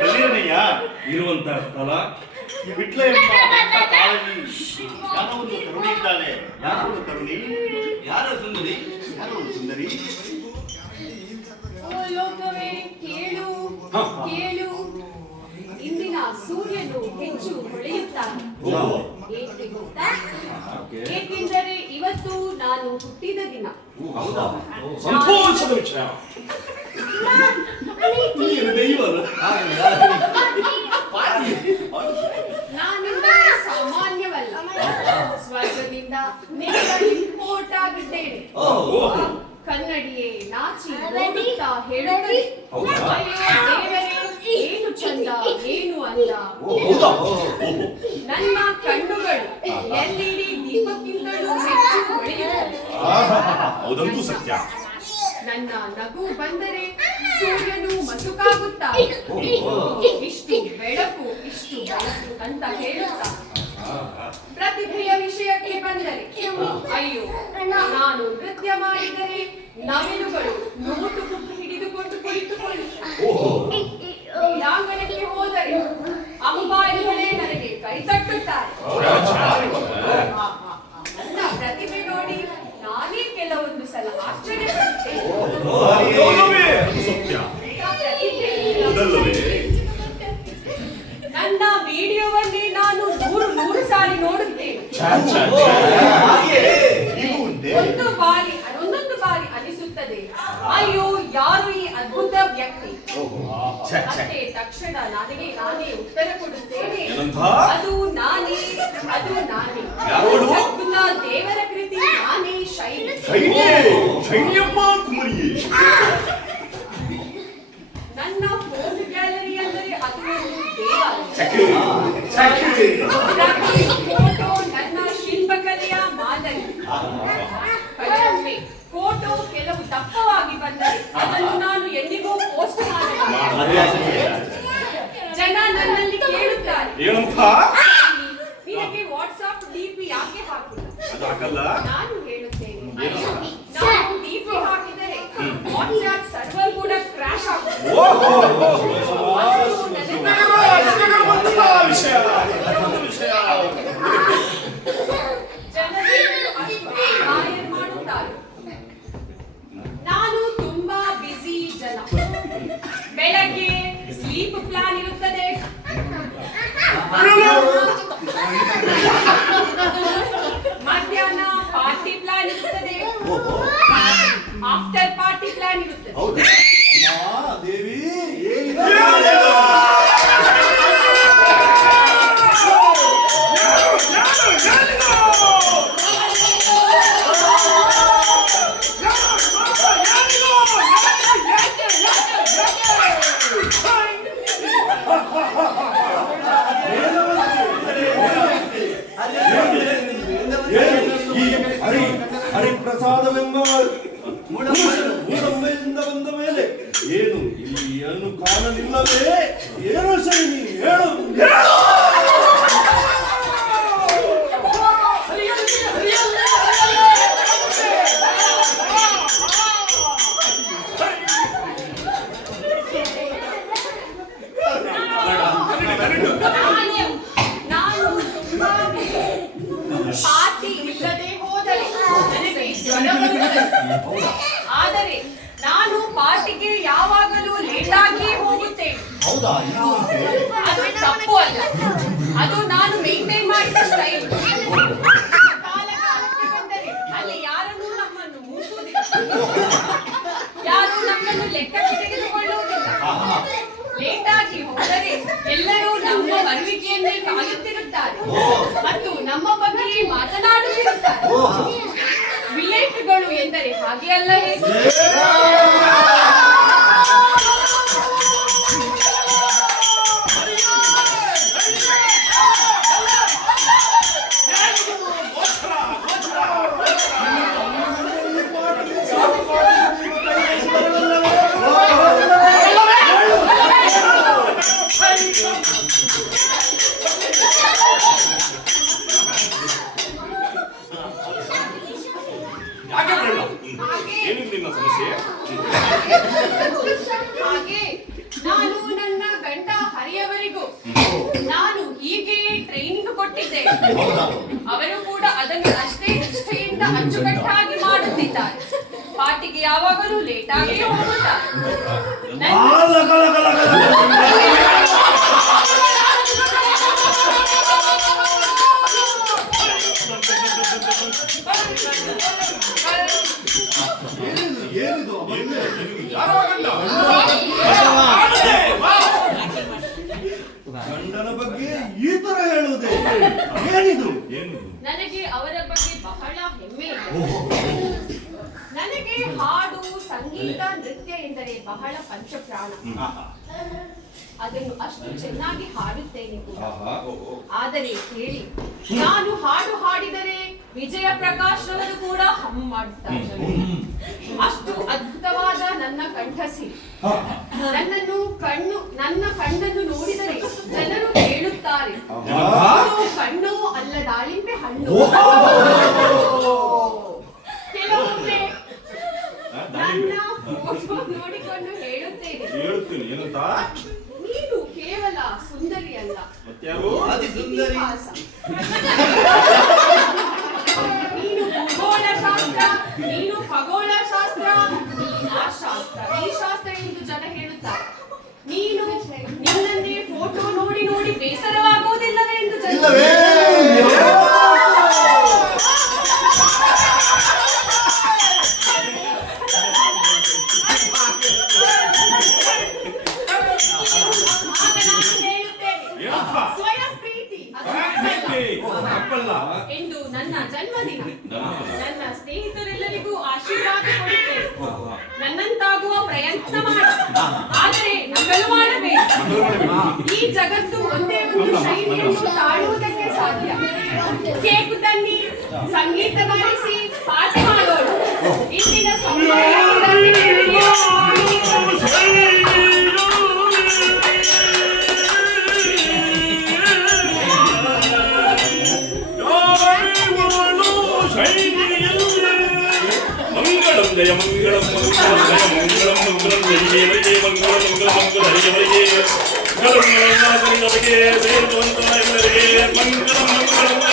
ಕಲ್ಯಾಣಯ್ಯ ಇರುವಂತಹ ಸ್ಥಳ ಬಿಟ್ಲೆ ಯಾರೊಂದು ತರುಣಿ ಇದ್ದಾಳೆ. ಯಾರೊಂದು ತರುಣಿ, ಯಾರ ಸುಂದರಿ, ಯಾರೊಂದು ಸುಂದರಿ. ಓ ಲೋಕವೇ ಕೇಳು ಕೇಳು, ಇಂದಿನ ಸೂರ್ಯನು ಹೆಚ್ಚು ಹೊಳೆಯುತ್ತಾನೆ. ಏಕೆ ಗೊತ್ತಾ? ಏಕೆಂದರೆ ಇವತ್ತು ನಾನು ಹುಟ್ಟಿದ ದಿನ. ಸಂತೋಷದ ವಿಷಯ. ನಾನೆಂದರೆ ಸಾಮಾನ್ಯವಲ್ಲ, ಸ್ವರ್ಗದಿಂದ ನೇರ ಇಂಪೋರ್ಟ್ ಆಗಿದ್ದೇನೆ. ಕನ್ನಡಿಯೇ ನಾಚಿ ನೋಡುತ್ತಾ ಹೇಳುತ್ತದೆ, ಅಯ್ಯೋ ದೇವರೇ, ಏನು ಚಂದ, ಏನು ಅಂದ. ನನ್ನ ಕಣ್ಣುಗಳು LED ದೀಪಕ್ಕಿಂತಲೂ ಹೆಚ್ಚು ಹೊಳೆಯುತ್ತವೆ. ಹೌದಂತೂ ಸತ್ಯ. ನನ್ನ ನಗು ಬಂದರೆ ಸೂರ್ಯನು ಮಸುಕಾಗುತ್ತಾನೆ. ಇಷ್ಟು ಬೆಳಕು, ಇಷ್ಟು ಬೆಳಕು ಅಂತ ಹೇಳುತ್ತಾ ಪ್ರತಿಭೆಯ ವಿಷಯಕ್ಕೆ ಬಂದರೆ, ಅಯ್ಯೋ ನಾನು ನೃತ್ಯ ಮಾಡಿದರೆ ನವಿಲುಗಳು ನೋಟು ಬುಕ್ ಹಿಡಿದುಕೊಂಡು ಕುಳಿತುಕೊಳ್ಳುತ್ತಾರೆ. ಕ್ರೀಡಾಂಗಣಕ್ಕೆ ಹೋದರೆ ಅಂಬಾರಿಗಳೇ ನನಗೆ ಕೈ ತಟ್ಟುತ್ತಾರೆ. ನನ್ನ ಪ್ರತಿಭೆ ನೋಡಿ ನಾನೇ ಕೆಲವೊಂದು ಸಲ ಆಶ್ಚರ್ಯಪಡುತ್ತೇನೆ. ನನ್ನ ವಿಡಿಯೋವನ್ನೇ ನಾನು 100 ಸಾರಿ ನೋಡುತ್ತೇನೆ. ಒಂದೊಂದು ಬಾರಿ ಅನಿಸುತ್ತದೆ, ಅಯ್ಯೋ ಯಾರು ಈ ಅದ್ಭುತ ವ್ಯಕ್ತಿ. ಮತ್ತೆ ತಕ್ಷಣ ನನಗೆ ನಾನೇ ಉತ್ತರ ಕೊಡುತ್ತೇನೆ, ಅದು ನಾನೇ, ಅದು ನಾನೇ. ಅದ್ಭುತ ದೇವರ ಕೃತಿ, ನಾನೇ ಶೈನ್ಯಮ್ಮ ಕುಮಾರಿಯೇ. ನನ್ನ ಫೋನ್ ಗ್ಯಾಲರಿ ಅಂದರೆ ಅದು ಒಂದು ದೇವಾಲಯ. ಫೋಟೋ ನನ್ನ ಶಿಲ್ಪಕಲೆಯ ಮಾದರಿ. ಫೋಟೋ ಕೆಲವು ದಪ್ಪವಾಗಿ ಬಂದರೆ ಅದನ್ನು ನಾನು ಎಂದಿಗೂ ಪೋಸ್ಟ್ ಮಾಡಬಾರದು. ಜನ ನನ್ನಲ್ಲಿ ಕೇಳುತ್ತಾರೆ, ನಿನಗೆ ವಾಟ್ಸ್ಆಪ್ DP ಯಾಕೆ ಹಾಕಿಲ್ಲ? ನಾನು ಹೇಳುತ್ತೇನೆ, ನಾನು DP ಹಾಕಿದರೆ ವಾಟ್ಸ್ಆಪ್ ಸರ್ವರ್ ಕೂಡ ಕ್ರ್ಯಾಶ್ ಆಗುತ್ತದೆ. ನಾನು ತುಂಬಾ ಬಿಸಿ ಜನ. ಬೆಳಗ್ಗೆ ಸ್ಲೀಪ್ ಪ್ಲಾನ್ ಇರುತ್ತದೆ, ಮಧ್ಯಾಹ್ನ ಪಾರ್ಟಿ ಪ್ಲಾನ್ ಇರುತ್ತದೆ, ಆಫ್ಟರ್ ಪಾರ್ಟಿ ಪ್ಲಾನ್ ಇರುತ್ತದೆ. ದೇವಿ ಹೋಗಲು. ಆದರೆ ನಾನು ಪಾರ್ಟಿಗೆ ಯಾವಾಗಲೂ ಲೇಟ್ ಆಗಿ ಹೋಗುತ್ತೇನೆ. ಹೌದಾ? ಅದು ತಪ್ಪು ಅಲ್ಲ, ಅದು ನಾನು ಮೇಂಟೈನ್ ಮಾಡಿದ ಸ್ಟೈಲ್. ಕಾಲ ಕಾಲಕ್ಕೆ ಬಂದರೆ ಅಲ್ಲಿ ಯಾರನ್ನೂ ನಮ್ಮನ್ನು ಮೂಸುವುದಿಲ್ಲ, ಯಾರು ನಮ್ಮನ್ನು ಲೆಕ್ಕಕ್ಕೆ ತೆಗೆದುಕೊಳ್ಳುವುದಿಲ್ಲ. ಲೇಟ್ ಆಗಿ ಹೋದರೆ ಎಲ್ಲರೂ ನಮ್ಮ ಬರುವಿಕೆಯನ್ನೇ ಕಾಯುತ್ತಿರುತ್ತಾರೆ ಮತ್ತು ನಮ್ಮ ಬಗ್ಗೆ ಮಾತನಾಡುತ್ತಿರುತ್ತಾರೆ. ವಿಲೇಟ್ಗಳು ಎಂದರೆ ಹಾಗೆ ಅಲ್ಲವೇ? ಯಾಕೆ ಬರಲ್ಲ? ಏನು ನಿನ್ನ ಸಮಸ್ಯೆ? ಹಾಗೆ ನಾನು ನನ್ನ ಗಂಡ ಹರಿಯವರಿಗೂ ನಾನು ಹೀಗೆ ಟ್ರೈನಿಂಗ್ ಕೊಟ್ಟಿದ್ದೇನೆ. ಅವರು ಕೂಡ ಅದನ್ನು ಅಷ್ಟೇ ನಿಷ್ಠೆಯಿಂದ ಅಚ್ಚುಕಟ್ಟಾಗಿ ಮಾಡುತ್ತಿದ್ದಾರೆ. ಪಾರ್ಟಿಗೆ ಯಾವಾಗಲೂ ಲೇಟ್ ಆಗಿ ಹೋಗುತ್ತಾರೆ. ಗಂಡನ ಬಗ್ಗೆ ಈ ತರ ಹೇಳುವುದೇ? ಏನಿದು? ನನಗೆ ಅವರ ಬಗ್ಗೆ ಬಹಳ ಹೆಮ್ಮೆ ಇದೆ. ನನಗೆ ಹಾಡು, ಸಂಗೀತ, ನೃತ್ಯ ಎಂದರೆ ಬಹಳ ಪಂಚಪ್ರಾಣ. ಅದನ್ನು ಅಷ್ಟು ಚೆನ್ನಾಗಿ ಹಾಡುತ್ತೇನೆ ಕೂಡ. ಆದರೆ ಕೇಳಿ, ನಾನು ಹಾಡು ಹಾಡಿದರೆ ವಿಜಯ ಪ್ರಕಾಶ್ ರವರು ಕೂಡ ಹಮ್ ಮಾಡುತ್ತಾರೆ. ಅಷ್ಟು ಅದ್ಭುತವಾದ ನನ್ನ ಕಂಠಸಿ. ನನ್ನ ಕಣ್ಣನ್ನು ನೋಡಿದರೆ ಜನರು ಹೇಳುತ್ತಾರೆ, ಕಣ್ಣು ಅಲ್ಲ ದಾಳಿಂಬೆ ಹಣ್ಣು. ಕೆಲವೊಮ್ಮೆ ನನ್ನ ಫೋಟೋ ನೋಡಿಕೊಂಡು ಹೇಳುತ್ತೇನೆ, ನೀನು ಕೇವಲ ಸುಂದರಿ ಅಲ್ಲ, ಇತಿಹಾಸ. ನೀನು ಭೂಗೋಳಶಾಸ್ತ್ರ, ನೀನು ಖಗೋಳಶಾಸ್ತ್ರ, ಆ ಶಾಸ್ತ್ರ, ಈ ಶಾಸ್ತ್ರ ಎಂದು ಜನ ಹೇಳುತ್ತಾರೆ. ನೀನು ನಿನ್ನನ್ನೇ ಫೋಟೋ ನೋಡಿ ನೋಡಿ ಬೇಸರವಾಗುವುದಿಲ್ಲವೇ ಎಂದು ಜನ ಸ್ವಯಂ ಪ್ರೀತಿ ಎಂದು ನನ್ನ ಜನ್ಮದಿನ ನನ್ನ ಸ್ನೇಹಿತರೆಲ್ಲರಿಗೂ ಆಶೀರ್ವಾದ ಕೊಡುತ್ತೇನೆ. ನನ್ನಂತಾಗುವ ಪ್ರಯತ್ನ ಮಾಡಿ, ಆದರೆ ನಕಲು ಮಾಡಬೇಕು. ಈ ಜಗತ್ತು ಒಂದೇ ಒಂದು ಶೈಲಿಯನ್ನು ತಾಳುವುದಕ್ಕೆ ಸಾಧ್ಯ. ಕೇಕು ತನ್ನಿ, ಸಂಗೀತ ಬಾರಿಸಿ, ಪಾಠ ಮಾಡೋಣ. ಇಂದಿನ ಮಂಗಳಂ ಜಯ ಮಂಗಳಂ ಮಂಗಳಂ ಜಯ ಮಂಗಳಂ ಮಂಗಳಂ ಜಯ ಜಯ ಮಂಗಳಂ ಮಂಗಳಂ ಮಂಗಳಂ ಜಯ ಜಯ ಮಂಗಳಂ ಮಂಗಳಂ ಎಲ್ಲರಿಗೆ ಮಂಗಳಂ ಮಂಗಳಂ